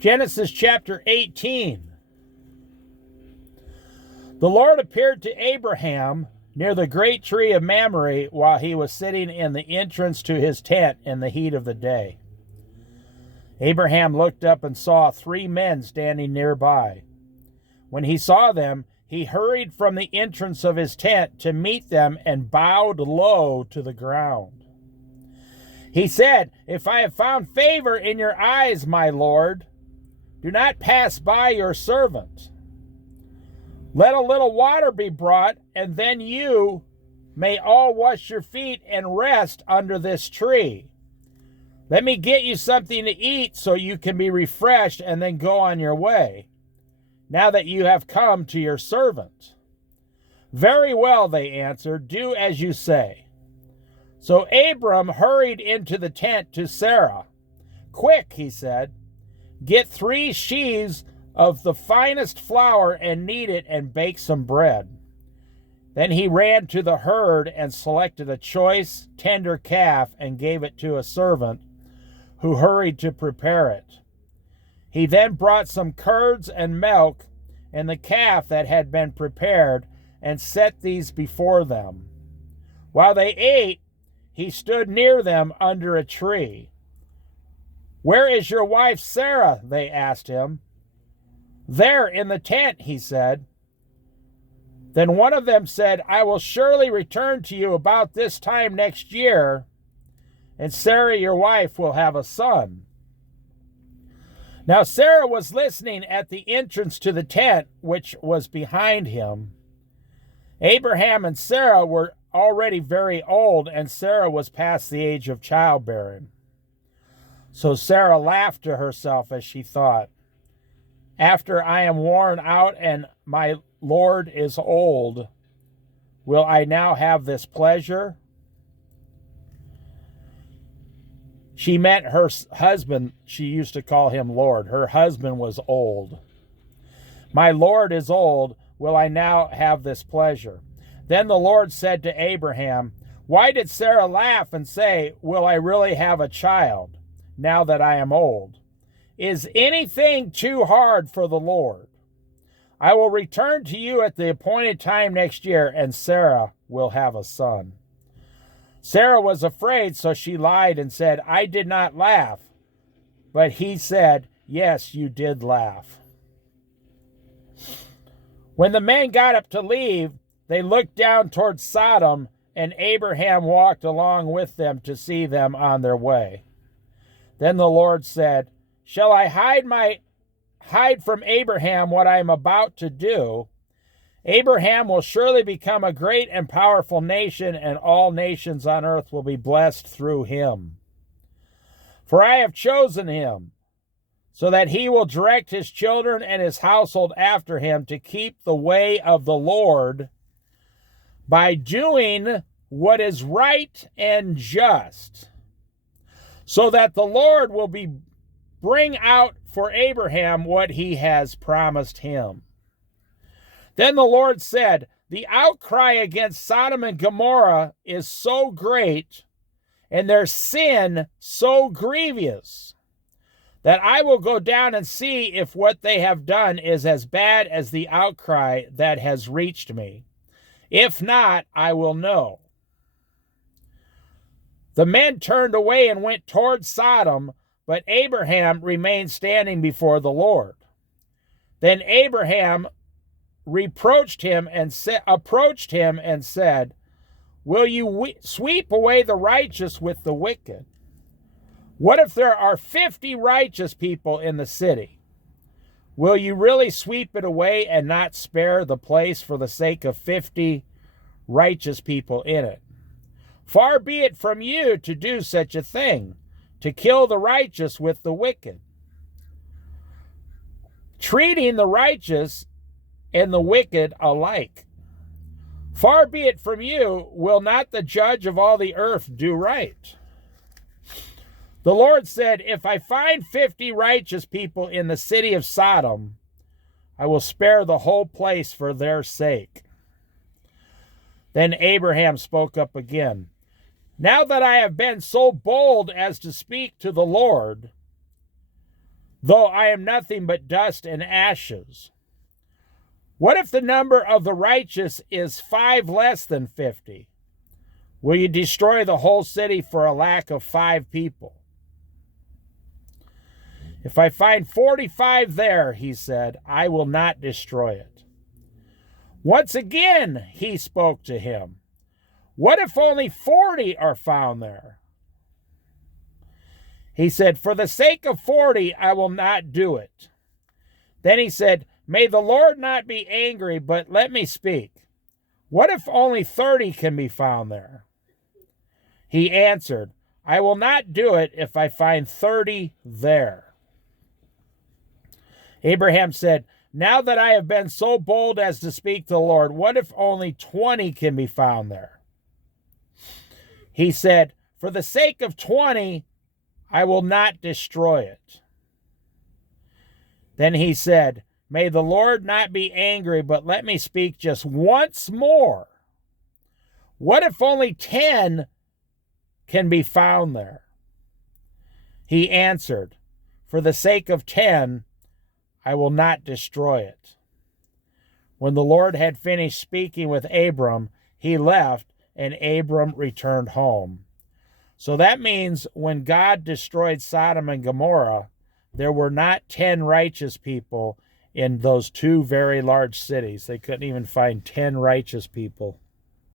Genesis chapter 18. The Lord appeared to Abraham near the great tree of Mamre while he was sitting in the entrance to his tent in the heat of the day. Abraham looked up and saw 3 men standing nearby. When he saw them, he hurried from the entrance of his tent to meet them and bowed low to the ground. He said, "If I have found favor in your eyes, my Lord, do not pass by your servant. Let a little water be brought, and then you may all wash your feet and rest under this tree. Let me get you something to eat so you can be refreshed and then go on your way, now that you have come to your servant." "Very well," they answered, "do as you say." So Abram hurried into the tent to Sarah. "Quick," he said, "get 3 sheaves of the finest flour and knead it and bake some bread." Then he ran to the herd and selected a choice, tender calf and gave it to a servant who hurried to prepare it. He then brought some curds and milk and the calf that had been prepared and set these before them. While they ate, he stood near them under a tree. "Where is your wife Sarah?" they asked him. "There in the tent," he said. Then one of them said, "I will surely return to you about this time next year, and Sarah your wife will have a son." Now Sarah was listening at the entrance to the tent, which was behind him. Abraham and Sarah were already very old, and Sarah was past the age of childbearing. So Sarah laughed to herself as she thought, "After I am worn out and my Lord is old, will I now have this pleasure?" She meant her husband. She used to call him Lord. Her husband was old. "My Lord is old. Will I now have this pleasure?" Then the Lord said to Abraham, "Why did Sarah laugh and say, 'Will I really have a child now that I am old?' Is anything too hard for the Lord? I will return to you at the appointed time next year, and Sarah will have a son." Sarah was afraid, so she lied and said, "I did not laugh." But he said, "Yes, you did laugh." When the men got up to leave, they looked down toward Sodom, and Abraham walked along with them to see them on their way. Then the Lord said, "Shall I hide from Abraham what I am about to do? Abraham will surely become a great and powerful nation, and all nations on earth will be blessed through him. For I have chosen him, so that he will direct his children and his household after him to keep the way of the Lord by doing what is right and just, so that the Lord will bring out for Abraham what he has promised him." Then the Lord said, "The outcry against Sodom and Gomorrah is so great, and their sin so grievous, that I will go down and see if what they have done is as bad as the outcry that has reached me. If not, I will know." The men turned away and went toward Sodom, but Abraham remained standing before the Lord. Then Abraham approached him and said, "Will you sweep away the righteous with the wicked? What if there are 50 righteous people in the city? Will you really sweep it away and not spare the place for the sake of 50 righteous people in it? Far be it from you to do such a thing, to kill the righteous with the wicked, treating the righteous and the wicked alike. Far be it from you, will not the judge of all the earth do right?" The Lord said, "If I find 50 righteous people in the city of Sodom, I will spare the whole place for their sake." Then Abraham spoke up again, "Now that I have been so bold as to speak to the Lord, though I am nothing but dust and ashes? What if the number of the righteous is 5 less than 50? Will you destroy the whole city for a lack of 5 people? If I find 45 there, he said, I will not destroy it. Once again, he spoke to him. What if only 40 are found there? He said, for the sake of 40, I will not do it. Then he said, may the Lord not be angry, but let me speak. What if only 30 can be found there? He answered, I will not do it if I find 30 there. Abraham said, now that I have been so bold as to speak to the Lord, what if only 20 can be found there? He said, for the sake of 20, I will not destroy it. Then he said, may the Lord not be angry, but let me speak just once more. What if only 10 can be found there? He answered, for the sake of 10, I will not destroy it. When the Lord had finished speaking with Abram, he left, and Abram returned home. So that means when God destroyed Sodom and Gomorrah, there were not 10 righteous people in those 2 very large cities. They couldn't even find 10 righteous people.